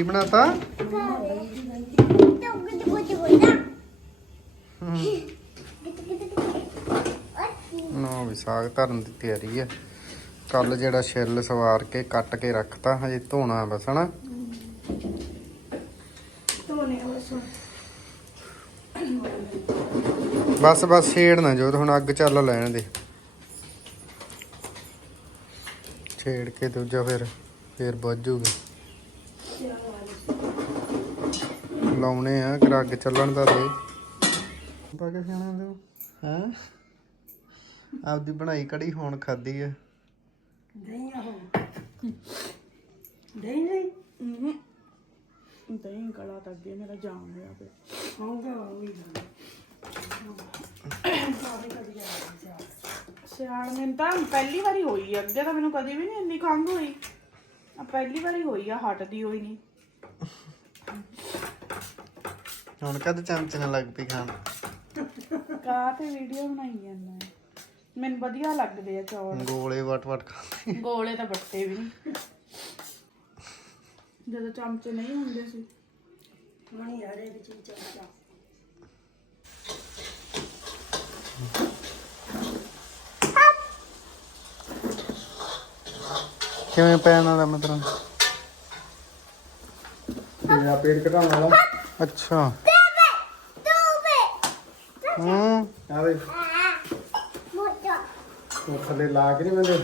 ਕੀ ਬਣਾਤਾ? ਨਾ ਵੀ ਸਾਗ ਧਰਨ ਦੀ ਤਿਆਰੀ ਹੈ ਕੱਲ ਜਿਹੜਾ ਛਿੱਲ ਸਵਾਰ ਕੇ ਕੱਟ ਕੇ ਰੱਖਤਾ ਹਜੇ ਧੋਣਾ ਬਸ ਹਨਾ? ਬਸ ਬਸ ਛੇੜਨਾ ਜੋ ਹੁਣ ਅੱਗ ਚੱਲ ਲੈਣ ਦੇ। ਛੇੜ ਕੇ ਦੂਜਾ ਫਿਰ ਫਿਰ ਬੁੱਝੂਗੀ ਲਾਉਣੇ ਆ ਕਿ ਅੱਗ ਚੱਲਣ ਦਾ ਦੇ। ਪਾ ਕੇ ਖਾਣਾ ਦੇ ਹਾਂ? ਆਪਦੀ ਬਣਾਈ ਕੜੀ ਹੁਣ ਖਾਦੀ ਹੈ ਦਹੀਂ ਆਹੋ ਦਹੀਂ ਨਹੀਂ? ਦਹੀਂ ਗਲਾ ਤਾਂ ਅੱਗੇ ਮੇਰਾ ਜਾਮ ਹੋਇਆ ਪਿਆ। ਉਹ ਵੀ ਸਿਆਲ ਮੈਨੂੰ ਤਾਂ ਪਹਿਲੀ ਵਾਰੀ ਹੋਈ ਆ ਅੱਗੇ ਤਾਂ ਮੈਨੂੰ ਕਦੀ ਵੀ ਨਹੀਂ ਇੰਨੀ ਖੰਘ ਹੋਈ। ਆ ਪਹਿਲੀ ਵਾਰੀ ਹੋਈ ਆ ਹਟਦੀ ਹੋਈ ਨਹੀਂ। ਹੁਣ ਕਦ ਚਮਚ ਨਾਲ ਲੱਗ ਪਈ ਖਾਣ? ਕਾ ਤੇ ਵੀਡੀਓ ਬਣਾਈ ਜਾਂਦਾ ਹੈ। ਮੈਨੂੰ ਵਧੀਆ ਲੱਗਦੇ ਆ ਚੌਲ। ਗੋਲੇ ਵਟ ਵਟ ਖਾਂਦੇ ਗੋਲੇ ਤਾਂ ਬੱਟੇ ਵੀ ਨਹੀਂ। ਜਦੋਂ ਚਮਚੇ ਨਹੀਂ ਹੁੰਦੇ ਸੀ। ਆ ਰਿਹਾ ਵਿੱਚ ਵਿੱਚ ਚਮਚਾ ਕਿਵੇਂ ਪੈਣ ਵਾਲਾ ਮਤਲਬ ਮੇਰਾ ਪੇਟ ਘਟਾਉਣ ਵਾਲਾ? ਅੱਛਾ। ਹੂੰ। ਆ ਦੇ ਉਹ ਥੱਲੇ ਲਾ ਕੇ ਨਹੀਂ ਬੰਦੇ।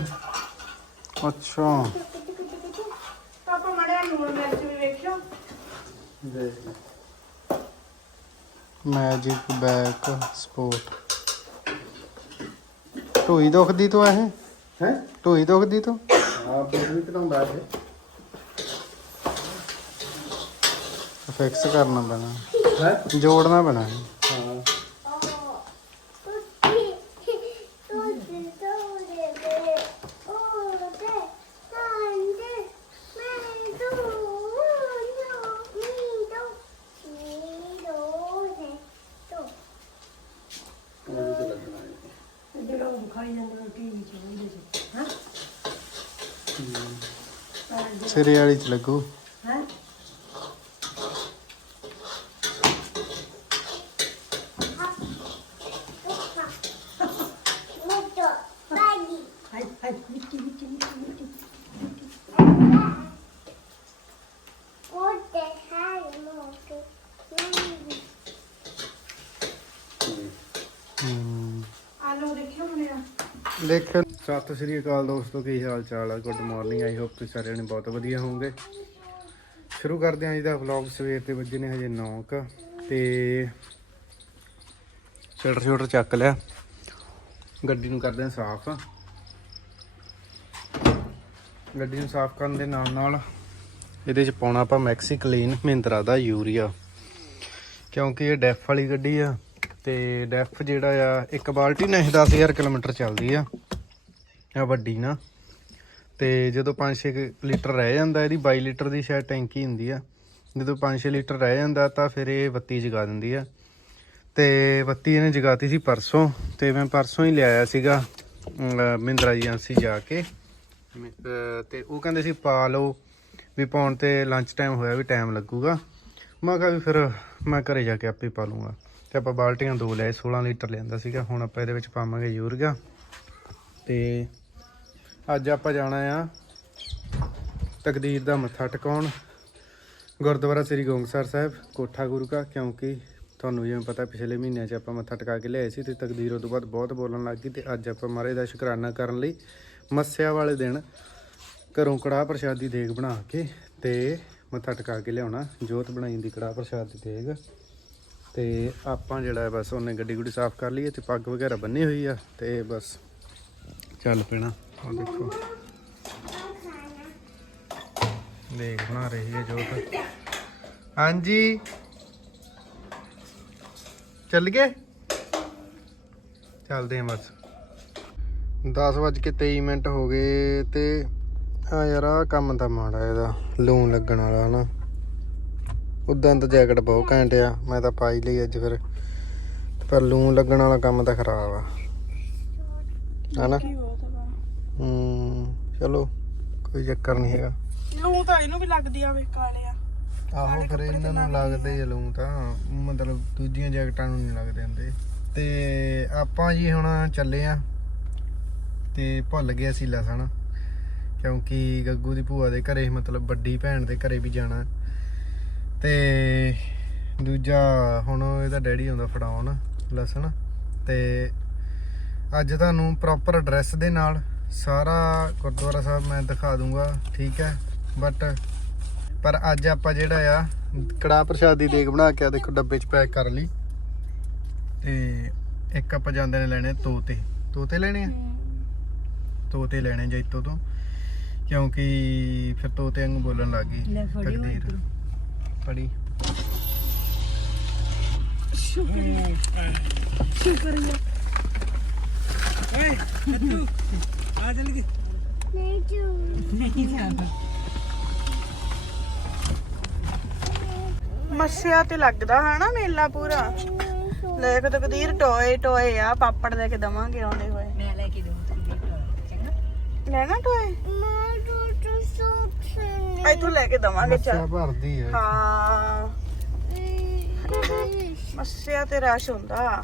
ਅੱਛਾ। ਪਾਪਾ ਮੜਿਆ ਲੂਣ ਮਿਰਚ ਵੀ ਵੇਖਿਓ। ਦੇ ਮੈਜਿਕ ਬੈਕ ਸਪੋਰਟ ਢੋਈ ਦੁਖਦੀ ਤੂੰ ਇਹ? ਹੈ? ਢੋਈ ਦੁਖਦੀ ਤੂੰ? ਆ ਵੀ ਘਟਾਉਂਦਾ ਇਹ। ਫਿਕਸ ਕਰਨਾ ਪੈਣਾ। ਹੈ? ਜੋੜਨਾ ਪੈਣਾ। ਇਹ। ਹਾਂ ਉਹ ਤੇ ਲੱਗਣਾ ਹੈ ਜਿਹੜਾ ਉਹ ਖਾਈ ਜਾਂਦਾ ਟੀਵੀ ਚ ਉਹਦੇ ਚ ਹਾਂ ਸਿਰੇ ਵਾਲੀ ਚ ਲੱਗੂ ਹੈ ਹਾਈ ਹਾਈ ਨਿੱਕੀ ਨਿੱਕੀ ਨਿੱਕੀ ਨਿੱਕੀ ਹੂੰ ਆਲੂ ਦੇਖਿਓ ਬਣਿਆ ਦੇਖੋ ਸਤਿ ਸ੍ਰੀ ਅਕਾਲ ਦੋਸਤੋ, ਕੀ ਹਾਲ ਚਾਲ ਹੈ ਗੁੱਡ ਮਾਰਨਿੰਗ ਆਈ ਹੋਪ ਤੁਸੀਂ ਸਾਰਿਆਂ ਨੇ ਬਹੁਤ ਵਧੀਆ ਹੋਵੋਗੇ। ਸ਼ੁਰੂ ਕਰਦੇ ਹਾਂ ਅੱਜ ਦਾ ਵਲੌਗ ਸਵੇਰ ਦੇ ਵੱਜੇ ਨੇ ਹਜੇ 9 ਕ, ਤੇ ਸ਼ਟਰ ਸ਼ਟਰ ਚੱਕ ਲਿਆ। ਗੱਡੀ ਨੂੰ ਕਰਦੇ ਹਾਂ ਸਾਫ਼। ਗੱਡੀ ਨੂੰ ਸਾਫ਼ ਕਰਨ ਦੇ ਨਾਲ ਨਾਲ ਇਹਦੇ ਚ ਪਾਉਣਾ ਆਪਾਂ ਮੈਕਸੀ ਕਲੀਨ ਮਹਿੰਦਰਾ ਦਾ ਯੂਰੀਆ। ਕਿਉਂਕਿ ਇਹ ਡੈਫ ਵਾਲੀ ਗੱਡੀ ਆ, ਤੇ ਡੈਫ ਜਿਹੜਾ ਆ, ਇੱਕ ਬਾਲਟੀ ਨਾਲ ਇਹ 10000 ਕਿਲੋਮੀਟਰ ਚੱਲਦੀ ਆ। ਆ ਵੱਡੀ ਨਾ। ਤੇ ਜਦੋਂ 5-6 ਲੀਟਰ ਰਹਿ ਜਾਂਦਾ ਇਹਦੀ 22 ਲੀਟਰ ਦੀ ਸ਼ਾਇਦ ਟੈਂਕੀ ਹੁੰਦੀ ਆ। ਜਦੋਂ 5-6 ਲੀਟਰ ਰਹਿ ਜਾਂਦਾ ਤਾਂ ਫਿਰ ਇਹ ਬੱਤੀ ਜਗਾ ਦਿੰਦੀ ਆ। ਤੇ ਬੱਤੀ ਇਹਨੇ ਜਗਾਤੀ ਸੀ ਪਰਸੋਂ ਤੇ ਮੈਂ ਪਰਸੋਂ ਹੀ ਲਿਆਇਆ ਸੀਗਾ ਅਮ, ਮਹਿੰਦਰਾ ਏਜੰਸੀ ਜਾ ਕੇ। ਮ- ਤੇ ਉਹ ਕਹਿੰਦੇ ਸੀ ਪਾ ਲਓ ਵੀ ਪਾਉਣ ਤੇ ਲੰਚ ਟਾਈਮ ਹੋਇਆ ਵੀ ਟਾਈਮ ਲੱਗੂਗਾ। ਮੈਂ ਕਿਹਾ ਵੀ ਫਿਰ ਮੈਂ ਘਰੇ ਜਾ ਕੇ ਆਪੇ ਪਾ ਲੂੰਗਾ। ਤੇ ਆਪਾਂ ਬਾਲਟੀਆਂ ਦੋ ਲਏ 16 ਲੀਟਰ ਲਿਆਂਦਾ ਸੀਗਾ ਹੁਣ ਆਪਾਂ ਇਹਦੇ ਵਿੱਚ ਪਾਵਾਂਗੇ ਯੂਰੀਆ। ਤੇ ਅੱਜ ਆਪਾਂ ਜਾਣਾ ਆ ਤਕਦੀਰ ਦਾ ਮੱਥਾ ਟਿਕਾਉਣ। ਗੁਰਦੁਆਰਾ ਸ੍ਰੀ ਗੋਂਗਸਰ ਸਾਹਿਬ, ਕੋਠਾ ਗੁਰੂ ਕਾ ਕਿਉਂਕਿ ਤੁਹਾਨੂੰ ਜਿਵੇਂ ਪਤਾ ਪਿਛਲੇ ਮਹੀਨਿਆਂ 'ਚ ਆਪਾਂ ਮੱਥਾ ਟਿਕਾ ਕੇ ਲਿਆਏ ਸੀ ਤੇ ਤਕਦੀਰ ਉਹ ਤੋਂ ਬਾਅਦ ਬਹੁਤ ਬੋਲਣ ਲੱਗ ਗਈ ਤੇ ਅੱਜ ਆਪਾਂ ਮਹਾਰਾਜ ਦਾ ਸ਼ੁਕਰਾਨਾ ਕਰਨ ਲਈ ਮੱਸਿਆ ਵਾਲੇ ਦਿਨ ਘਰੋਂ ਕੜਾਹ ਪ੍ਰਸ਼ਾਦ ਦੀ ਦੇਗ ਬਣਾ ਕੇ ਤੇ ਮੱਥਾ ਟਿਕਾ ਕੇ ਲਿਆਉਣਾ, ਜੋਤ ਬਣਾਈ ਦੀ ਕੜਾਹ ਪ੍ਰਸ਼ਾਦ ਦੀ ਦੇਗ। ਤੇ ਆਪਾਂ ਜਿਹੜਾ ਬਸ ਉਹਨੇ ਗੱਡੀ ਗੁੱਡੀ ਸਾਫ਼ ਕਰ ਲਈ ਹੈ ਤੇ ਪੱਗ ਵਗੈਰਾ ਬੰਨੀ ਹੋਈ ਆ ਤੇ ਬਸ ਚੱਲ ਪੈਣਾ। ਉਹ ਦੇਖੋ। ਦੇਖ ਬਣਾ ਰਹੀ ਹੈ ਜੋਤ। ਹਾਂਜੀ। ਚੱਲ ਗਏ? ਚੱਲਦੇ ਹਾਂ ਬਸ। 10 ਵੱਜ ਕੇ 23 ਮਿੰਟ ਹੋ ਗਏ ਤੇ ਆ ਯਾਰ ਆ ਕੰਮ ਤਾਂ ਮਾੜਾ ਇਹਦਾ, ਲੂਣ ਲੱਗਣ ਵਾਲਾ, ਹਨਾ। ਉਦਾਂ ਤਾਂ ਜੈਕਟ ਬਹੁਤ ਘੈਂਟ ਆ, ਮੈਂ ਤਾਂ ਪਾਈ ਲਈ ਅੱਜ ਫਿਰ। ਪਰ ਲੂਣ ਲੱਗਣ ਵਾਲਾ ਕੰਮ ਤਾਂ ਖਰਾਬ ਆ। ਹਨਾ? ਆ ਹੂੰ ਚਲੋ ਕੋਈ ਚੱਕਰ ਨਹੀਂ ਹੈਗਾ। ਲੂੰ ਤਾਂ ਇਹਨੂੰ ਵੀ ਲੱਗਦੀ ਆਵੇ ਕਾਲਿਆ ਆਹੋ ਫਿਰ ਇਹਨਾਂ ਨੂੰ ਲੱਗਦੇ ਜਲੂ ਤਾਂ ਮਤਲਬ ਦੂਜੀਆਂ ਜੈਕਟਾਂ ਨੂੰ ਨਹੀਂ ਲੱਗਦੇ ਹੁੰਦੇ। ਤੇ ਆਪਾਂ ਜੀ ਹੁਣ ਚੱਲੇ ਆ ਤੇ ਭੁੱਲ ਗਏ ਅਸੀਂ ਲਸਣ ਕਿਉਂਕਿ ਗੱਗੂ ਦੀ ਭੂਆ ਦੇ ਘਰੇ ਮਤਲਬ ਵੱਡੀ ਭੈਣ ਦੇ ਘਰੇ ਵੀ ਜਾਣਾ। ਤੇ ਦੂਜਾ ਹੁਣ ਇਹਦਾ ਡੈਡੀ ਆਉਂਦਾ ਫੜਾਉਣ ਲਸਣ ਤੇ ਅੱਜ ਤੁਹਾਨੂੰ ਪ੍ਰੋਪਰ ਐਡਰੈਸ ਦੇ ਨਾਲ ਸਾਰਾ ਗੁਰਦੁਆਰਾ ਸਾਹਿਬ ਮੈਂ ਦਿਖਾ ਦੂੰਗਾ ਠੀਕ ਹੈ? ਬਟ ਪਰ ਅੱਜ ਆਪਾਂ ਜਿਹੜਾ ਆ ਕੜਾ ਪ੍ਰਸ਼ਾਦ ਦੀ ਦੇਗ ਬਣਾ ਕੇ ਆ ਦੇਖੋ ਡੱਬੇ 'ਚ ਪੈਕ ਕਰ ਲਈ। ਤੇ ਇੱਕ ਆਪਾਂ ਜਾਂਦੇ ਨੇ ਲੈਣੇ ਤੋਤੇ। ਤੋਤੇ ਲੈਣੇ ਆ? ਤੋਤੇ ਲੈਣੇ ਜੈਤੋ ਤੋਂ। ਕਿਉਂਕਿ ਫਿਰ ਤੋਤੇ ਵਾਂਗੂ ਬੋਲਣ ਲੱਗ ਗਈ ਲੈ ਫੜਿਓ ਤਕਦੀਰ ਇੱਧਰੋਂ। ਫੜੀ ਨਹੀਂ ਜਾਂਦਾ ਮੱਸਿਆ ਤੇ ਲੱਗਦਾ ਹਨਾ ਮੇਲਾ ਪੂਰਾ। ਲੈ ਕੇ ਤਕਦੀਰ ਟੋਏ ਟੋਏ ਆ ਪਾਪੜ ਲੈ ਕੇ ਦਵਾਂਗੇ ਆਉਂਦੇ ਹੋਏ। ਮੈਂ ਲੈ ਕੇ ਦੂੰ ਤੇਰੀ ਦੇਖ ਚੰਗਾ? ਲੈਣਾ ਟੋਏ? ਇੱਥੋਂ ਲੈ ਕੇ ਦਵਾਂਗੇ ਚੱਲ। ਭਰਦੀ ਹੈ ਹਾਂ। ਮੱਸਿਆ ਤੇ ਰਸ਼ ਹੁੰਦਾ।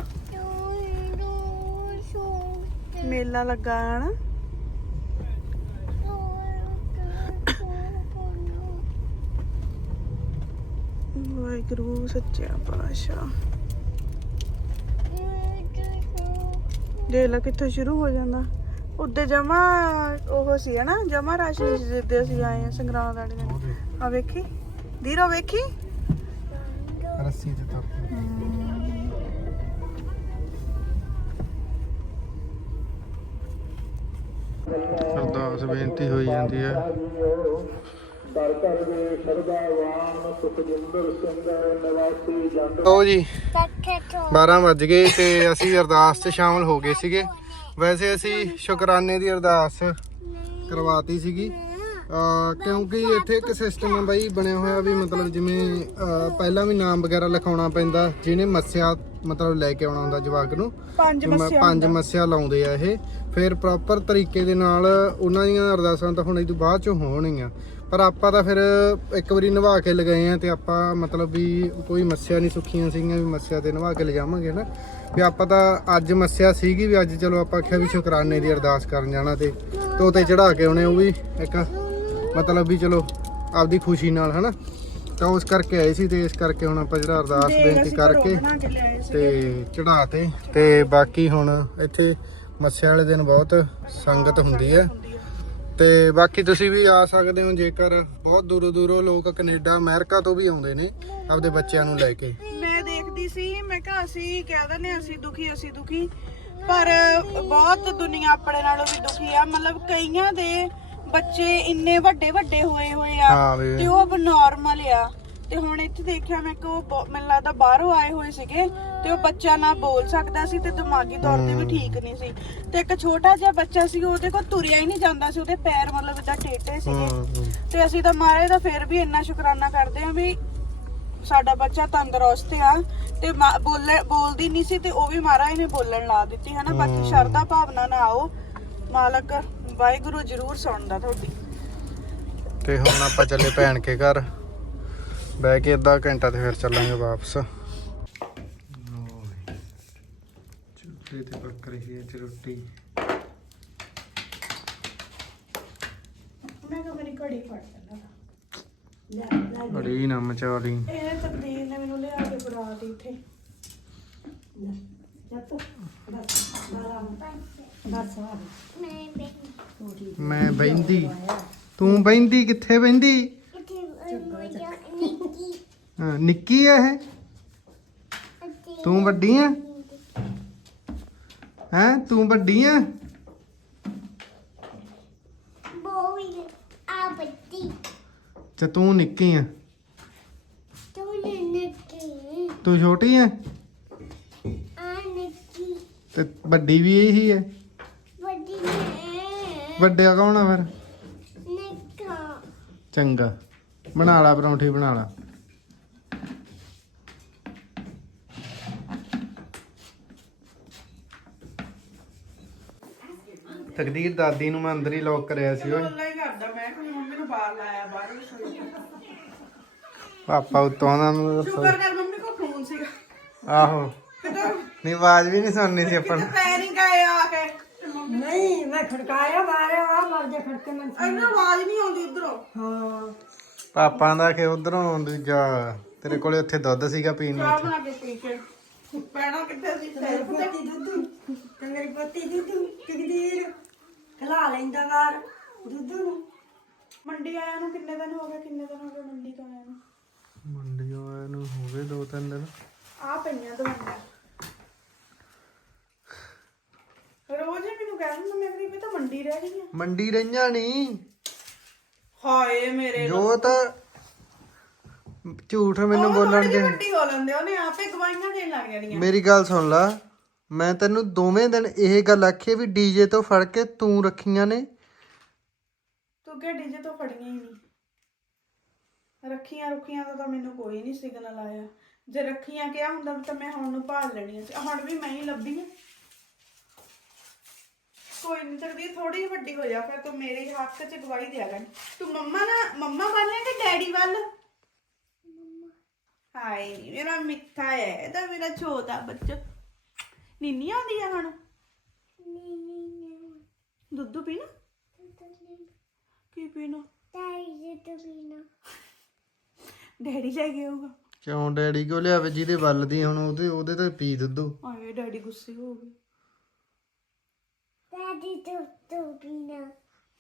ਮੇਲਾ ਲੱਗਾ ਹਨਾ। ਵਾਹਿਗੁਰੂ ਸੱਚਾ ਪਾਤਸ਼ਾਹ। ਦੇ ਲਾ ਕਿੱਥੋਂ ਸ਼ੁਰੂ ਹੋ ਜਾਂਦਾ। ਉੱਤੇ ਜਮਾ ਉਹ ਸੀ ਹਨਾ ਜਮਾ ਰਸ਼ ਨਹੀਂ ਸੀ ਜਿੱਦੇ ਅਸੀਂ ਆਏ ਆ ਦਿਨ। ਉਹ ਦੇਖ, ਆ ਵੇਖੀ? ਦੀਰੋ ਵੇਖੀ? ਰੱਸੀ ਤੇ ਤੁਰ ਅਰਦਾਸ ਬੇਨਤੀ ਹੋਈ ਜਾਂਦੀ ਹੈ। ਲਓ ਜੀ 12 ਵੱਜ ਗਏ ਤੇ ਅਸੀਂ ਅਰਦਾਸ 'ਚ ਸ਼ਾਮਲ ਹੋ ਗਏ ਸੀਗੇ। ਵੈਸੇ ਅਸੀਂ ਸ਼ੁਕਰਾਨੇ ਦੀ ਅਰਦਾਸ ਕਰਵਾਤੀ ਸੀਗੀ। ਕਿਉਂਕਿ ਇੱਥੇ ਇੱਕ ਸਿਸਟਮ ਹੈ ਬਾਈ ਬਣਿਆ ਹੋਇਆ ਵੀ ਮਤਲਬ ਜਿਵੇਂ ਪਹਿਲਾਂ ਵੀ ਨਾਮ ਵਗੈਰਾ ਲਿਖਾਉਣਾ ਪੈਂਦਾ ਜਿਹਨੇ ਮੱਸਿਆ ਮਤਲਬ ਲੈ ਕੇ ਆਉਣਾ ਹੁੰਦਾ ਜਵਾਕ ਨੂੰ ਪੰਜ ਮ- ਮੱਸਿਆ ਪੰਜ ਮੱਸਿਆ ਲਾਉਂਦੇ ਆ ਇਹ। ਫਿਰ ਪ੍ਰੋਪਰ ਤਰੀਕੇ ਦੇ ਨਾਲ ਉਹਨਾਂ ਦੀਆਂ ਅਰਦਾਸਾਂ ਤਾਂ ਹੁਣ ਇਹ ਤੋਂ ਬਾਅਦ ਚ ਹੋਣਗੀਆਂ ਪਰ ਆਪਾਂ ਤਾਂ ਫਿਰ ਇੱਕ ਵਾਰੀ ਨਵਾ ਕੇ ਲਗਾਏ ਆ ਤੇ ਆਪਾਂ ਮਤਲਬ ਵੀ ਕੋਈ ਮੱਸਿਆ ਨਹੀਂ ਸੁੱਖੀਆਂ ਸੀਗੀਆਂ ਵੀ ਮੱਸਿਆ ਤੇ ਨਵਾ ਕੇ ਲਿਜਾਵਾਂਗੇ ਨਾ ਵੀ ਆਪਾਂ ਤਾਂ ਅੱਜ ਮੱਸਿਆ ਸੀਗੀ ਵੀ ਅੱਜ ਚਲੋ ਆਪਾਂ ਆਖਿਆ ਵੀ ਸ਼ੁਕਰਾਨੇ ਦੀ ਅਰਦਾਸ ਕਰਨ ਜਾਣਾ ਤੇ ਤੋਤੇ ਚੜਾ ਕੇ ਆਉਣੇ ਉਹ ਵੀ ਇੱਕ ਮਤਲਬ ਵੀ ਚਲੋ ਆਪਦੀ ਖੁਸ਼ੀ ਨਾਲ ਹਨਾ? ਤਾਂ ਉਸ ਕਰਕੇ ਆਏ ਸੀ ਤੇ ਇਸ ਕਰਕੇ ਹੁਣ ਆਪਾਂ ਜਿਹੜਾ ਅਰਦਾਸ ਬੇਨਤੀ ਕਰਕੇ ਤੇ ਚੜਾਤੇ ਤੇ ਬਾਕੀ ਹੁਣ ਇੱਥੇ ਮੱਸਿਆ ਵਾਲੇ ਦਿਨ ਬਹੁਤ ਸੰਗਤ ਹੁੰਦੀ ਹੈ। ਤੇ ਬਾਕੀ ਤੁਸੀਂ ਵੀ ਆ ਸਕਦੇ ਹੋ ਜੇਕਰ ਬਹੁਤ ਦੂਰੋਂ ਦੂਰੋਂ ਲੋਕ ਕੈਨੇਡਾ ਅਮਰੀਕਾ ਤੋਂ ਵੀ ਆਉਂਦੇ ਨੇ ਆਪਦੇ ਬੱਚਿਆਂ ਨੂੰ ਲੈ ਕੇ। ਮੈਂ ਦੇਖਦੀ ਸੀ ਮੈਂ ਕਿਹਾ ਅਸੀਂ ਕਹਿ ਦਿੰਦੇ ਅਸੀਂ ਦੁਖੀ ਅਸੀਂ ਦੁਖੀ ਪਰ ਬਹੁਤ ਦੁਨੀਆ ਆਪਣੇ ਨਾਲੋਂ ਵੀ ਦੁਖੀ ਆ। ਮਤਲਬ ਕਈਆਂ ਦੇ ਬੱਚੇ ਇੰਨੇ ਵੱਡੇ ਵੱਡੇ ਹੋਏ ਹੋਏ ਆ ਤੇ ਉਹ ਨਾਰਮਲ ਆ। ਤੇ ਹੁਣ ਇੱਥੇ ਦੇਖਿਆ ਮੈਂ ਕਿ ਉਹ ਬਹੁ- ਮੈਨੂੰ ਲੱਗਦਾ ਬਾਹਰੋਂ ਆਏ ਹੋਏ ਸੀਗੇ ਤੇ ਉਹ ਬੱਚਾ ਨਾ ਬੋਲ ਸਕਦਾ ਸੀ ਤੇ ਦਿਮਾਗੀ ਤੌਰ ਤੇ ਵੀ ਠੀਕ ਨਹੀਂ ਸੀ। ਤੇ ਇੱਕ ਛੋਟਾ ਜਿਹਾ ਬੱਚਾ ਸੀ ਉਹਦੇ ਕੋਲ ਤੁਰਿਆ ਹੀ ਨਹੀਂ ਜਾਂਦਾ ਸੀ ਉਹਦੇ ਪੈਰ ਮਤਲਬ ਇਦਾਂ ਟੇਢੇ ਸੀਗੇ। ਤੇ ਅਸੀਂ ਤਾਂ ਮਹਾਰਾਜ ਦਾ ਫਿਰ ਵੀ ਇੰਨਾ ਸ਼ੁਕਰਾਨਾ ਕਰਦੇ ਆਂ ਵੀ ਸਾਡਾ ਬੱਚਾ ਤੰਦਰੁਸਤ ਆ ਤੇ ਮਾ- ਬੋਲੇ ਬੋਲਦੀ ਨਹੀਂ ਸੀ ਤੇ ਉਹ ਵੀ ਮਹਾਰਾਜ ਨੇ ਬੋਲਣ ਲਾ ਦਿੱਤੀ ਹਨਾ? ਬਾਕੀ ਸ਼ਰਧਾ ਭਾਵਨਾ ਨਾਲ ਆਓ। ਮਾਲਕ ਵਾਹਿਗੁਰੂ ਜ਼ਰੂਰ ਸੁਣਦਾ ਤੁਹਾਡੀ। ਤੇ ਹੁਣ ਆਪਾਂ ਚੱਲੇ ਭੈਣ ਕੇ ਘਰ। ਬਹਿ ਕੇ ਅੱਧਾ ਘੰਟਾ ਤੇ ਫਿਰ ਚੱਲਾਂਗੇ ਵਾਪਸ। ਚੁੱਲ੍ਹੇ ਤੇ ਪੱਕ ਰਹੀ ਹੈ ਰੋਟੀ। ਮੈਂ ਕਿਹਾ ਮੇਰੀ ਘੜੀ ਫੜ ਲੈਣਾ ਅੜੀ ਨਾ ਮਚਾ ਲਈ ਇਹ ਤਕਦੀਰ ਨੇ ਮੈਨੂੰ ਲਿਆ ਕੇ ਫੜਾ ਦਿੱਤੀ ਇੱਥੇ। ਮੈਂ ਬੈੰਦੀ ਤੂੰ ਬੈੰਦੀ ਕਿੱਥੇ ਬੈੰਦੀ ਹਾਂ, ਨਿੱਕੀ ਆ ਇਹ? ਤੂੰ ਵੱਡੀ ਆ? ਹੈ ਤੂੰ ਵੱਡੀ ਆ? ਤੇ ਤੂੰ ਨਿੱਕੀ ਆ। ਤੂੰ ਛੋਟੀ ਆ? ਤੇ ਵੱਡੀ ਵੀ ਇਹੀ ਹੈ ਵੱਡਿਆ ਕੌਣ ਆ ਫਿਰ? ਚੰਗਾ। ਬਣਾ ਲਾ ਪਰੌਂਠੀ ਬਣਾ ਲਾ। ਤਕਦੀਰ ਦਾਦੀ ਨੂੰ ਮੈਂ ਅੰਦਰ ਹੀ ਲੋਕ ਕਰਿਆ ਸੀ ਓਏ। ਗੱਲਾਂ ਹੀ ਕਰਦਾ ਮੈਂ ਕਿ ਮੰਮੀ ਨੂੰ ਬਾਹਰ ਲਾਇਆ ਬਾਹਰ ਰਸੋਈ ਪਾਪਾ ਉਤੋਂ ਦਾ ਨੂੰ ਸ਼ੁਕਰ ਕਰ ਮੰਮੀ ਕੋ ਫੋਨ ਸੀਗਾ। ਆਹੋ। ਕਿਤੇ ਨਹੀਂ ਆਵਾਜ਼ ਵੀ ਨਹੀਂ ਸੁਣਨੀ ਸੀ ਆਪਾਂ ਨੂੰ। ਪੈ ਨਹੀਂ ਗਏ ਆ ਕੇ। ਨਹੀਂ ਮੈਂ ਖੜਕਾਇਆ ਮਾਰਿਆ ਆ ਮਰ ਜਾ ਖੜਕੇ ਮੈਂ ਇਹਨਾਂ ਆਵਾਜ਼ ਨਹੀਂ ਆਉਂਦੀ ਉਧਰੋਂ। ਹਾਂ। ਪਾਪਾ ਦਾ ਕਿ ਉਧਰੋਂ ਦੂਜਾ ਤੇਰੇ ਕੋਲੇ ਉੱਥੇ ਦੁੱਧ ਸੀਗਾ ਪੀਣ ਨੂੰ ਚਾਹ ਬਣਾ ਕੇ ਪੀ ਕੇ। ਪੈਣਾ ਕਿੱਥੇ ਸੀ? ਤੇ ਪੋਤੀ ਦੁੱਧੂ। ਕੰਗਰੀ ਪੋਤੀ ਦੁੱਧੂ। ਕਿਗਦੀਰ ਖਲਾ ਲੈਂਦਾ ਵਾਰ ਦੁੱਧੂ ਨੂੰ। ਮੰਡੀ ਆਇਆ ਨੂੰ ਕਿੰਨੇ ਦਿਨ ਹੋ ਗਏ? ਕਿੰਨੇ ਦਿਨ ਹੋ ਗਏ ਮੰਡੀ ਤੋਂ ਆਇਆ ਨੂੰ? ਮੰਡੀੋਂ ਆਏ ਨੂੰ ਹੋ ਗਏ ਦੋ ਤਿੰਨ ਦਿਨ। ਆ ਪਈਆਂ ਦਵਾਈਆਂ ਰੋਜ਼ ਹੀ ਮੈਨੂੰ ਕਹਿੰਦਾ ਮੈਂ ਕਹਿੰਦੀ ਵੀ ਤਾਂ ਮੰਡੀ ਰਹਿ ਗਈ ਮੰਡੀ ਰਹੀਆਂ ਨਹੀਂ ਹਾਏ ਮੇਰੇ ਜੋ ਤਾਂ ਝੂਠ ਮੈਨੂੰ ਬੋਲਣ ਦੇ। ਮੰਡੀ ਹੋ ਲੈਂਦੇ ਉਹਨੇ ਆਪੇ ਗਵਾਈਆਂ ਦੇਣ ਲੱਗ ਜਾਣੀਆਂ। ਮੇਰੀ ਗੱਲ ਸੁਣ ਲਾ ਮੈਂ ਤੈਨੂੰ ਦੋਵੇਂ ਦਿਨ ਇਹ ਗੱਲ ਆਖੀ ਵੀ ਡੀਜੇ ਤੋਂ ਫੜ ਕੇ ਤੂੰ ਰੱਖੀਆਂ ਨੇ। ਤੂੰ ਕਿ ਡੀਜੇ ਤੋਂ ਫੜੀਆਂ ਹੀ ਨਹੀਂ। ਰੱਖੀਆਂ ਰੁੱਖੀਆਂ ਦਾ ਤਾਂ ਮੈਨੂੰ ਕੋਈ ਨਹੀਂ ਸਿਗਨਲ ਆਇਆ। ਜੇ ਰੱਖੀਆਂ ਕਿਹਾ ਹੁੰਦਾ ਤਾਂ ਮੈਂ ਹੁਣ ਨੂੰ ਭਾਲ ਲੈਣੀਆਂ ਸੀ ਹੁਣ ਵੀ ਮੈਂ ਹੀ ਲੱਭੀ ਆ। ਕੋਈ ਨਹੀਂ ਸਕਦੀ ਥੋੜੀ ਵੱਡੀ ਹੋ ਜਾ ਫਿਰ ਤੂੰ ਮੇਰੇ ਹੱਕ 'ਚ ਗਵਾਹੀ ਦਿਆ ਕਰ। ਤੂੰ ਮੰਮਾ ਨਾ ਮੰਮਾ ਬਣਨਾ ਕਿ ਡੈਡੀ ਵੱਲ? ਹਾਏ ਨੀ, ਮੇਰਾ ਮਿੱਠਾ ਹੈ ਇਹਦਾ ਮੇਰਾ ਛੋਟਾ ਬੱਚਾ। ਨੀਨੀ ਆਉਂਦੀ ਆ ਹੁਣ? ਦੁੱਧ ਪੀਣਾ? ਕੀ ਪੀਣਾ? ਡੈਡੀ ਲੈ ਕੇ ਆਊਗਾ। ਕਿਉਂ ਡੈਡੀ ਕੋ ਲਿਆਵੇ ਜਿਹਦੇ ਵੱਲ ਦੀ ਹੁਣ ਉਹਦੇ ਉਹਦੇ ਤੇ ਪੀ ਦੁੱਧੂ। ਆਏ ਡੈਡੀ ਗੁੱਸੇ ਹੋ ਗਏ।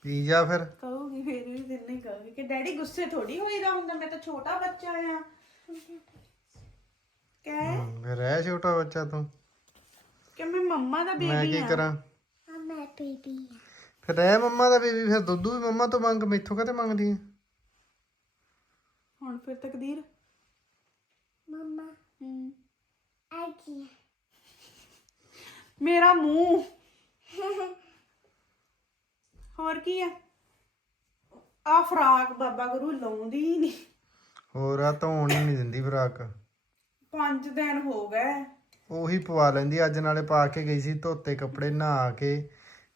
ਪੀ ਜਾ ਫਿਰ। ਕਹੂਗੀ ਫਿਰ ਵੀ ਦਿਨ ਨਹੀਂ ਕਹੂਗੀ ਕਿ ਡੈਡੀ ਗੁੱਸੇ ਥੋੜੀ ਹੋਈਦਾ ਹੁੰਦਾ ਮੈਂ ਤਾਂ ਛੋਟਾ ਬੱਚਾ ਆ। ਕਹਿ ਹਮ, ਰਹਿ ਛੋਟਾ ਬੱਚਾ ਤੂੰ। ਕਿ ਮੈਂ ਮੰਮਾ ਦਾ ਮੈਂ ਬੇਬੀ ਕੀ ਆ? ਕਰਾਂ? ਫਿਰ ਰਹਿ ਮੰਮਾ ਦਾ ਬੇਬੀ ਫਿਰ ਦੁੱਧੂ ਵੀ ਮੰਮਾ ਤੋਂ ਮੰਗ ਮੈਥੋਂ ਕਦੇ ਮੰਗਦੀ ਹੈ ਹੁਣ ਫਿਰ ਤਕਦੀਰ? ਮਮਾ ਹੂੰ। ਆ ਕੀ ਮੇਰਾ ਮੂੰਹ। ਹੋਰ ਕੀ ਆ? ਆ ਫਰਾਕ ਬਾਬਾ ਗੁਰੂ ਲਾਉਂਦੀ ਹੀ ਨਹੀਂ। ਹੋਰ ਆ ਧੋਣ ਹੀ ਨਹੀਂ ਦਿੰਦੀ ਫਰਾਕ ਪੰਜ ਦਿਨ ਹੋ ਗਏ। ਉਹੀ ਪਵਾ ਲੈਂਦੀ ਅੱਜ ਨਾਲੇ ਪਾ ਕੇ ਗਈ ਸੀ ਧੋਤੇ ਕੱਪੜੇ ਨਹਾ ਕੇ।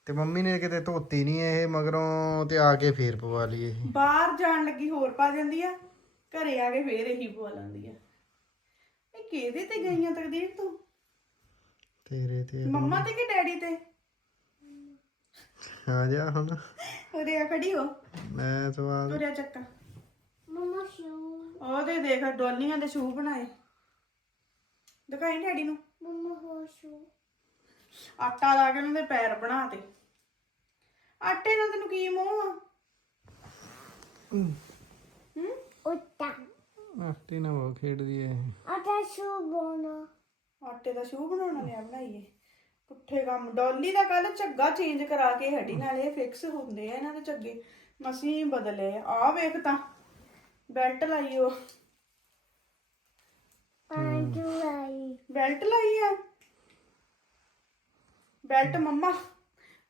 ਤੇ ਮੰਮੀ ਨੇ ਕਿਤੇ ਧੋਤੀ ਨਹੀਂ ਇਹ ਮਗਰੋਂ ਤੇ ਆ ਕੇ ਫੇਰ ਪਵਾ ਲਈ ਇਹ। ਬਾਹਰ ਜਾਣ ਲੱਗੀ ਹੋਰ ਪਾ ਜਾਂਦੀ ਆ। ਘਰੇ ਆ ਕੇ ਫੇਰ ਇਹੀ ਪਵਾ ਲੈਂਦੀ ਆ। ਇਹ ਕਿਹਦੇ ਤੇ ਗਈਆਂ ਤਕਦੀਰ ਤੂੰ? ਤੇਰੇ ਤੇ ਮੰਮਾ ਤੇ ਕਿ ਡੈਡੀ ਤੇ? ਆ ਜਾ ਹੁਣ। ਉਰੇ ਆ ਖੜੀ ਹੋ। ਮੈਂ ਸਵਾਲ ਉਰੇ ਆ ਚੱਕਾ। ਮਮਾ ਸ਼ੂ। ਉਹਦੇ ਦੇਖ ਡੋਲੀਆਂ ਦੇ ਸ਼ੂ ਬਣਾਏ। ਦਿਖਾਈ ਡੈਡੀ ਨੂੰ। ਮਮਾ ਹੋ ਸ਼ੂ। ਆਟਾ ਲਾ ਕੇ ਉਹਨਾਂ ਦੇ ਪੈਰ ਬਣਾਤੇ ਆਟੇ ਨਾਲ ਤੈਨੂੰ ਕੀ ਮੋਹ ਆ? ਹੂੰ? ਉੱਤਾ ਆਟੀ ਨਾ ਉਹ ਖੇਡਦੀ ਐ ਇਹ। ਆਟਾ ਸ਼ੂ ਬੋਨਾ ਆਟੇ ਦਾ ਸ਼ੂ ਬਣਾਉਣਾ ਲਿਆ ਬਣਾਈਏ। ਪੁੱਠੇ ਕੰਮ। ਡੋਲੀ ਦਾ ਕੱਲ ਝੱਗਾ ਚੇਂਜ ਕਰਾ ਕੇ ਹੱਡੀ ਨਾਲ ਇਹ ਫਿਕਸ ਹੁੰਦੇ ਆ ਇਹਨਾਂ ਦੇ ਝੱਗੇ। ਮਸੀਂ ਬਦਲੇ ਆ। ਆਹ ਵੇਖ ਤਾਂ। ਬੈਲਟ ਲਾਈ ਆਈ ਬੈਲਟ ਲਾਈ ਆ। ਬੈਲਟ ਮੰਮਾ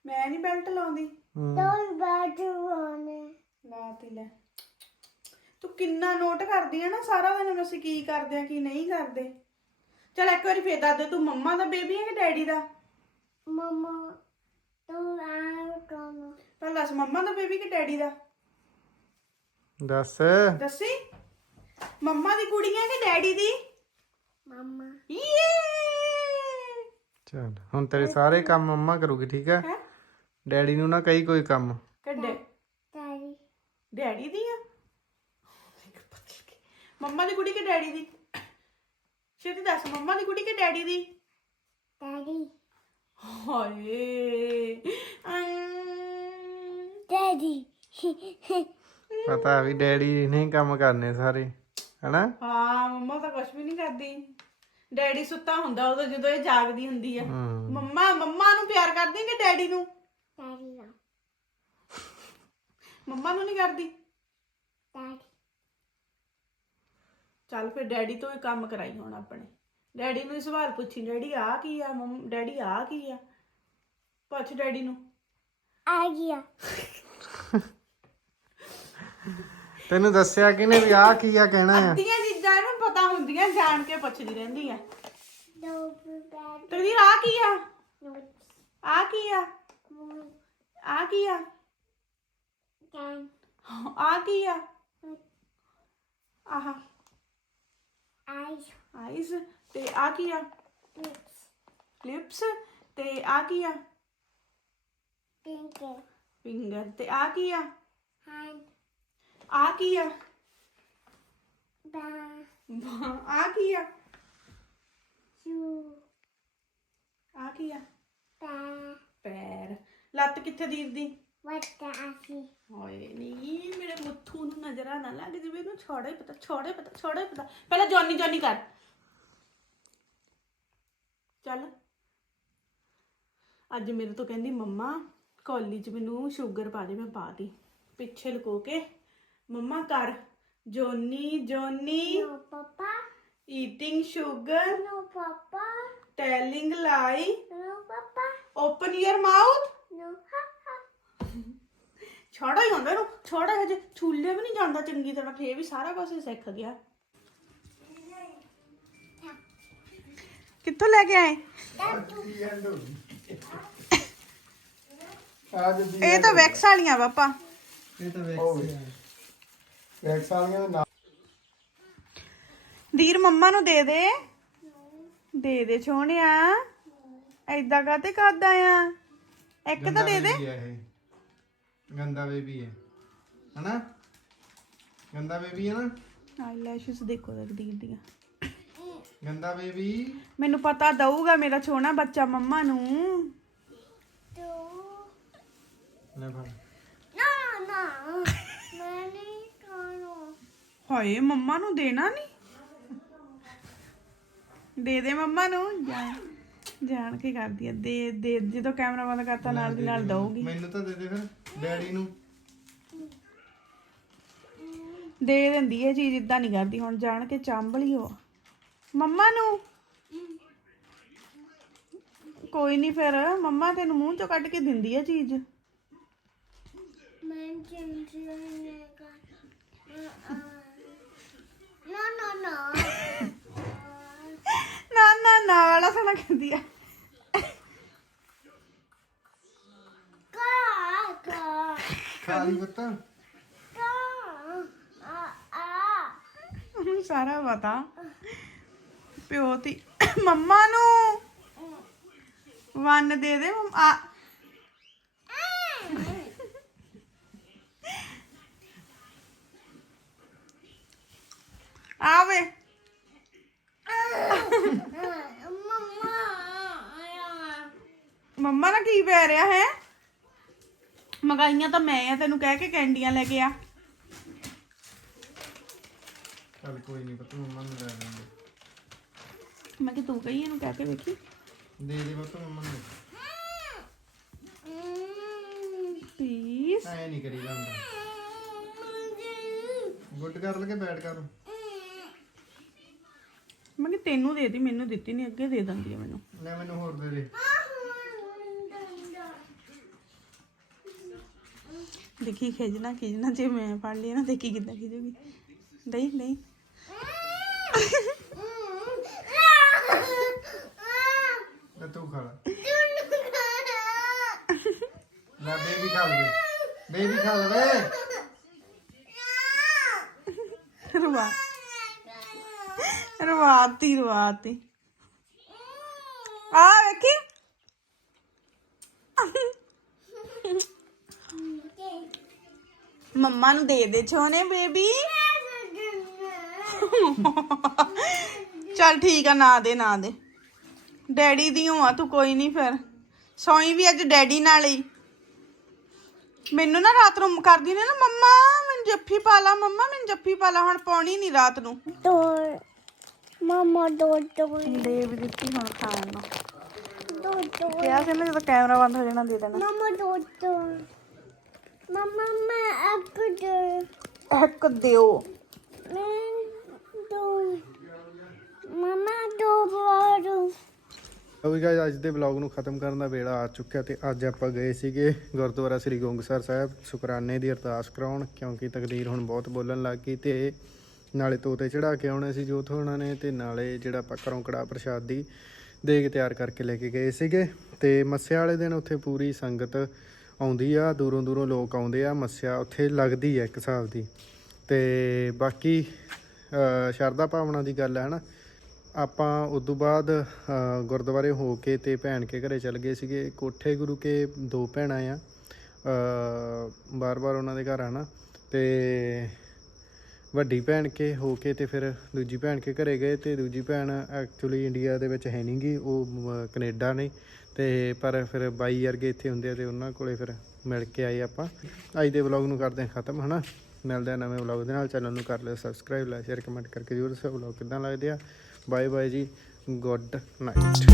ਮੈਂ ਨਹੀਂ ਬੈਲਟ ਲਾਉਂਦੀ। ਤੋਲ ਬਾਜੂ ਆਨੇ ਲਾਤੀ ਲੈ। ਤੂੰ ਕਿੰਨਾ ਨੋਟ ਕਰਦੀ ਆ ਨਾ ਸਾਰਾ ਦਿਨ ਅਸੀਂ ਕੀ ਕਰਦੇ ਆ ਕੀ ਨਹੀਂ ਕਰਦੇ। ਚਲ ਇੱਕ ਵਾਰੀ ਫੇਰ ਦੱਸ ਦੇ ਤੂੰ ਮੰਮਾ ਦਾ ਬੇਬੀ ਹੈ ਕਿ ਡੈਡੀ ਦਾ? ਮਮਾ ਤੂੰ ਆ? ਕੋਨ ਪਹਿਲਾਂ ਦੱਸ ਮੰਮਾ ਦਾ ਬੇਬੀ ਕਿ ਡੈਡੀ ਦਾ? ਦੱਸ। ਦੱਸੀ। ਮੰਮਾ ਦੀ ਕੁੜੀ ਹੈ ਕਿ ਡੈਡੀ ਦੀ? ਮਮਾ। ਯੇ! ਚਲ ਹੁਣ ਤੇਰੇ ਸਾਰੇ ਕੰਮ ਮੰਮਾ ਕਰੂਗੀ ਠੀਕ ਹੈ? ਹੈ? ਡੈਡੀ ਨੂੰ ਨਾ ਕਹੀ ਕੋਈ ਕੰਮ। ਕੱਡੇ ਤਾਰੀ ਡੈਡੀ ਦੀ ਆ? ਮੰਮਾ ਦੀ ਕੁੜੀ ਕਿ ਡੈਡੀ ਦੀ? ਛੇਤੀ ਦੱਸ ਮੰਮਾ ਦੀ ਕੁੜੀ ਕਿ ਡੈਡੀ ਦੀ? ਤਾਰੀ ਹਾਏ। ਅਮ, ਡੈਡੀ। ਪਤਾ ਵੀ ਡੈਡੀ ਨੇ ਕੰਮ ਕਰਨੇ ਸਾਰੇ ਹਨਾ? ਹਾਂ ਮੰਮਾ ਤਾਂ ਕੁਝ ਵੀ ਨਹੀਂ ਕਰਦੀ। ਡੈਡੀ ਸੁੱਤਾ ਹੁੰਦਾ ਉਦੋਂ ਜਦੋਂ ਇਹ ਜਾਗਦੀ ਹੁੰਦੀ ਆ। ਹਮ, ਮੰਮਾ ਮੰਮਾ ਨੂੰ ਪਿਆਰ ਕਰਦੀ ਕਿ ਡੈਡੀ ਨੂੰ? ਮੰਮਾ ਨੂੰ ਨਹੀਂ ਕਰਦੀ? ਚੱਲ ਫਿਰ ਡੈਡੀ ਤੋਂ ਹੀ ਕੰਮ ਕਰਾਈ ਹੁਣ ਆਪਣੇ। ਡੈਡੀ ਨੂੰ ਹੀ ਸਵਾਲ ਪੁੱਛੀ ਡੈਡੀ ਆ ਕੀ ਆ? ਮੰਮ ਡੈਡੀ ਆ ਕੀ ਆ? ਪੁੱਛ ਡੈਡੀ ਨੂੰ। ਆ ਗਿਆ ਤੈਨੂੰ ਦੱਸਿਆ ਕਿਨੇ ਵੀ ਆਹ ਕੀ ਆ ਕਹਿਣਾ ਆ? ਅੱਧੀਆਂ ਚੀਜ਼ਾਂ ਇਹਨੂੰ ਪਤਾ ਹੁੰਦੀਆਂ ਜਾਣ ਕੇ ਪੁੱਛਦੀ ਰਹਿੰਦੀ ਆ। ਤੇਰੀ ਆ ਕੀ ਆ? ਆ ਕੀ ਆ? ਆ ਕੀ ਆ? ਆ ਕੀ ਆ? ਆਹਾ। ਆਈਜ਼ ਤੇ ਆ ਕੀ ਆ? ਲਿਪਸ ਤੇ ਆ ਕੀ ਆ? ਪਿੰਕ ਫਿੰਗਰ ਤੇ ਆ ਕੀ ਆ? ਹੈਂਡ ਆ ਕੀ ਆ? ਬਾ ਆ ਕੀ ਆ? ਸ਼ੂ। ਆ ਕੀ ਆ? ਪਾ ਪੈਰ। ਲੱਤ ਕਿੱਥੇ ਦੀਦੀ ਵਟਾ ਆਸੀ ਹੋਏ ਨਹੀਂ ਮੇਰੇ ਮੁੱਥੂ ਨੂੰ ਨਜ਼ਰਾਂ ਨਾ ਲੱਗ ਜਵੇ ਇਹਨੂੰ ਛੋੜੇ ਪਤਾ ਛੋੜੇ ਪਤਾ ਛੋੜੇ ਪਤਾ। ਪਹਿਲਾਂ ਜੌਨੀ ਜੌਨੀ ਕਰ। ਚੱਲ। ਅੱਜ ਮੇਰੇ ਤੋਂ ਕਹਿੰਦੀ ਮੰਮਾ ਕੌਲੀ 'ਚ ਮੈਨੂੰ ਸ਼ੂਗਰ ਪਾ ਦੇ ਮੈਂ ਪਾ ਦੀ ਪਿੱਛੇ ਲੁਕੋ ਕੇ। ਮੰਮਾ ਕਰ Johnny Johnny no papa eating sugar no papa telling lie no papa open your mouth no ha ha ਛੋੜਾ ਹੀ ਹੁੰਦਾ ਇਹਨੂੰ ਛੋੜਾ ਹਜੇ ਛੁੱਲੇ ਵੀ ਨਹੀਂ ਜਾਂਦਾ ਚੰਗੀ ਤਰ੍ਹਾਂ ਫੇਰ ਵੀ ਸਾਰਾ ਕੁਝ ਹੀ ਸਿੱਖ ਗਿਆ ਕਿੱਥੋਂ ਲੈ ਕੇ ਆਏ ਅੱਜ ਦੀ ਇਹ ਤਾਂ ਵੈਕਸ ਵਾਲੀਆਂ ਪਾਪਾ ਇਹ ਤਾਂ ਵੈਕਸ ਵਾਲੀਆਂ ਦੇ ਨਾਲ। ਵੀਰ ਮੰਮਾ ਨੂੰ ਦੇ ਦੇ। ਦੇ ਦੇ ਛੋਣਿਆ ਐਦਾਂ ਕਾਤੇ ਕਰਦਾ ਆ? ਇੱਕ ਤਾਂ ਦੇ ਦੇ। ਗੰਦਾ ਬੇਬੀ ਹੈ ਹਨਾ? ਗੰਦਾ ਬੇਬੀ ਹੈ ਨਾ? ਆਈਲੈਸ਼ਸ ਦੇਖੋ ਵੀਰ ਦੀਆਂ ਗੰਦਾ ਬੇਬੀ ਮੈਨੂੰ ਪਤਾ ਦਊਗਾ ਮੇਰਾ ਛੋਣਾ ਬੱਚਾ ਮੰਮਾ ਨੂੰ। ਟੂ ਲੈ ਫੜ। ਨਾ ਨਾ। ਹਾਏ ਮੰਮਾ ਨੂੰ ਦੇਣਾ ਨਹੀਂ? ਦੇ ਦੇ ਮੰਮਾ ਨੂੰ ਜਾਣ ਜਾਣ ਕੇ ਕਰਦੀ ਆ ਦੇ ਦੇ ਜਦੋਂ ਕੈਮਰਾ ਬੰਦ ਕਰਤਾ ਨਾਲ ਦੀ ਨਾਲ ਦਊਗੀ। ਮੈਨੂੰ ਤਾਂ ਦੇ ਦੇ ਫਿਰ ਡੈਡੀ ਨੂੰ। ਦੇ ਦਿੰਦੀ ਇਹ ਚੀਜ਼ ਇਦਾਂ ਨਹੀਂ ਕਰਦੀ ਹੁਣ ਜਾਣ ਕੇ ਚਾਂਬਲੀ ਹੋ ਮੰਮਾ ਨੂੰ? ਕੋਈ ਨਹੀਂ ਫਿਰ ਮੰਮਾ ਤੈਨੂੰ ਮੂੰਹ ਚੋਂ ਕੱਢ ਕੇ ਦਿੰਦੀ ਆ ਚੀਜ਼। ਮੈਂ ਚੰਗੀ ਨਹੀਂ ਕਰ ਨਾ ਨਾ ਨਾ। ਨਾ ਨਾ ਨਾ ਵਾਲਾ ਸਾਲਾ ਕਹਿੰਦੀ ਆ। ਕਾ ਕਾ। ਖਾ ਲਈ ਪੁੱਤ। ਕਾ ਆ ਆ। ਉਹਨੂੰ ਸਾਰਾ ਪਤਾ। ਪਿਓ ਤੀ ਮੰਮਾ ਨੂੰ। ਵੰਨ ਦੇ ਦੇ ਮੰਮ- ਆ ਆਵੇ। ਮਮਾ ਮੰਮਾ ਨਾਲ ਕੀ ਪੈ ਰਿਹਾ ਹੈ? ਮਗਾਈਆਂ ਤਾਂ ਮੈਂ ਆ ਤੈਨੂੰ ਕਹਿ ਕੇ ਕੈਂਡੀਆਂ ਲੈ ਕੇ ਆ। ਚੱਲ ਕੋਈ ਨਹੀਂ ਪੁੱਤ ਮੰਮਾ ਨੂੰ ਲੈ ਲੈਂਦੇ। ਮੈਂ ਕਿ ਤੂੰ ਕਹੀ ਇਹਨੂੰ ਕਹਿ ਕੇ ਵੇਖੀ। ਦੇ ਦੇ ਪੁੱਤ ਮੰਮਾ ਨੂੰ। ਪਲੀਜ਼ ਐ ਨਹੀਂ ਕਰੀਦਾ ਹੁੰਦਾ। ਗੁੱਡ ਕਰ ਲਗੇ ਬੈਡ ਕਰ। ਤੈਨੂੰ ਦੇ ਦੀ ਮੈਨੂੰ ਦਿੱਤੀ ਨਹੀਂ ਅੱਗੇ ਦੇ ਦਿੰਦੀ ਆ ਮੈਨੂੰ। ਲੈ ਮੈਨੂੰ ਹੋਰ ਦੇ ਦੇ। ਦੇਖੀ ਖਿਜਣਾ ਖਿਜਣਾ ਜੇ ਮੈਂ ਫੜ ਲਈ ਨਾ ਦੇਖੀ ਕਿੱਦਾਂ ਖਿਜੂਗੀ। ਨਹੀਂ ਨਹੀਂ। ਲੈ ਤੂੰ ਖਾ ਲੈ। ਲੈ ਬੇਬੀ ਖਾ ਲੈ। ਬੇਬੀ ਖਾ ਲੈ ਰਵਾ ਰਵਾਤੀ ਰਵਾਤੀ। ਆ ਵੇਖੀ। ਮੰਮਾ ਨੂੰ ਦੇ ਦੇ ਛੋਨੇ, ਬੇਬੀ। ਚੱਲ ਠੀਕ ਆ, ਨਾ ਦੇ ਨਾ ਦੇ। ਡੈਡੀ ਦੀ ਆ, ਤੂੰ ਕੋਈ ਨਹੀਂ ਫਿਰ। ਸੌਈ ਵੀ ਅੱਜ ਡੈਡੀ ਨਾਲ ਹੀ। ਮੈਨੂੰ ਨਾ ਰਾਤ ਨੂੰ ਕਰਦੀ ਨੇ ਨਾ ਮੰਮਾ। ਜੱਫੀ ਪਾ ਲਾ ਮੰਮਾ ਮੈਨੂੰ ਜੱਫੀ ਪਾ ਲਾ ਹੁਣ ਪਾਉਣੀ ਨਹੀਂ ਰਾਤ ਨੂੰ। ਦੋ ਮਮਾ ਦੋ ਦੋ ਦੇ ਵੀ ਦਿੱਤੀ ਹੁਣ ਖਾਣ ਨੂੰ। ਦੋ ਦੋ ਕਿਹਾ ਸੀ ਨਾ ਜਦੋਂ ਕੈਮਰਾ ਬੰਦ ਹੋ ਜਾਣਾ ਦੇ ਦੇਣਾ। ਮਮਾ ਦੋ ਦੋ ਮਮਾ ਮੈਂ ਅਪ ਦੋ ਇੱਕ ਦਿਓ। ਮੈਂ ਦੋ ਮਮਾ ਦੋ ਬਾਰੂ ਵੀ guys, ਅੱਜ ਦੇ ਵਲੌਗ ਨੂੰ ਖਤਮ ਕਰਨ ਦਾ ਵੇਲਾ ਆ ਚੁੱਕਿਆ ਤੇ ਅੱਜ ਆਪਾਂ ਗਏ ਸੀਗੇ ਗੁਰਦੁਆਰਾ ਸ੍ਰੀ ਗੋਂਗਸਰ ਸਾਹਿਬ ਸ਼ੁਕਰਾਨੇ ਦੀ ਅਰਦਾਸ ਕਰਾਉਣ ਕਿਉਂਕਿ ਤਕਦੀਰ ਹੁਣ ਬਹੁਤ ਬੋਲਣ ਲੱਗ ਗਈ ਤੇ ਨਾਲੇ ਤੋਤੇ ਚੜਾ ਕੇ ਆਉਣੇ ਸੀ ਜੋਤ ਉਹਨਾਂ ਨੇ ਤੇ ਨਾਲੇ ਜਿਹੜਾ ਆਪਾਂ ਘਰੋਂ ਕੜਾ ਪ੍ਰਸ਼ਾਦ ਦੀ ਦੇਗ ਤਿਆਰ ਕਰਕੇ ਲੈ ਕੇ ਗਏ ਸੀਗੇ ਤੇ ਮੱਸਿਆ ਵਾਲੇ ਦਿਨ ਉੱਥੇ ਪੂਰੀ ਸੰਗਤ ਆਉਂਦੀ ਆ ਦੂਰੋਂ ਦੂਰੋਂ ਲੋਕ ਆਉਂਦੇ ਆ ਮੱਸਿਆ ਉੱਥੇ ਲੱਗਦੀ ਆ ਇੱਕ ਹਿਸਾਬ ਦੀ ਤੇ ਬਾਕੀ ਸ਼ਰਧਾ ਭਾਵਨਾ ਦੀ ਗੱਲ ਹੈ ਨਾ ਆਪਾਂ ਉਦੋਂ ਬਾਅਦ ਗੁਰਦੁਆਰੇ ਹੋ ਕੇ ਤੇ ਭੈਣ ਕੇ ਘਰੇ ਚੱਲ ਗਏ ਸੀਗੇ। ਕੋਠੇ ਗੁਰੂ ਕੇ ਦੋ ਭੈਣਾਂ ਆ। ਬਾਰ-ਬਾਰ ਉਹਨਾਂ ਦੇ ਘਰ ਆਣਾ ਤੇ ਵੱਡੀ ਭੈਣ ਕੇ ਹੋ ਕੇ ਤੇ ਫਿਰ ਦੂਜੀ ਭੈਣ ਕੇ ਘਰੇ ਗਏ ਤੇ ਦੂਜੀ ਭੈਣ ਐਕਚੁਅਲੀ ਇੰਡੀਆ ਦੇ ਵਿੱਚ ਹੈ ਨਹੀਂ ਗਈ ਉਹ ਮ, ਕੈਨੇਡਾ ਨੇ। ਤੇ ਪਰ ਫਿਰ ਬਾਈ ਵਰਗੇ ਇੱਥੇ ਹੁੰਦੇ ਆ ਤੇ ਉਹਨਾਂ ਕੋਲੇ ਫਿਰ ਮਿਲ ਕੇ ਆਏ ਆਪਾਂ। ਅੱਜ ਦੇ ਵਲੌਗ ਨੂੰ ਕਰਦੇ ਹਾਂ ਖਤਮ ਹਨਾ? ਮਿਲਦੇ ਆ ਨਵੇਂ ਵਲੌਗ ਦੇ ਨਾਲ। ਚੈਨਲ ਨੂੰ ਕਰ ਲਿਓ ਸਬਸਕ੍ਰਾਈਬ ਲਾਈਕ ਸ਼ੇਅਰ ਕਮੈਂਟ ਕਰਕੇ ਜਰੂਰ ਦੱਸੋ ਵਲੌਗ ਕਿਦਾਂ ਲੱਗਦੇ ਆ? ਬਾਏ ਬਾਏ ਜੀ. Good night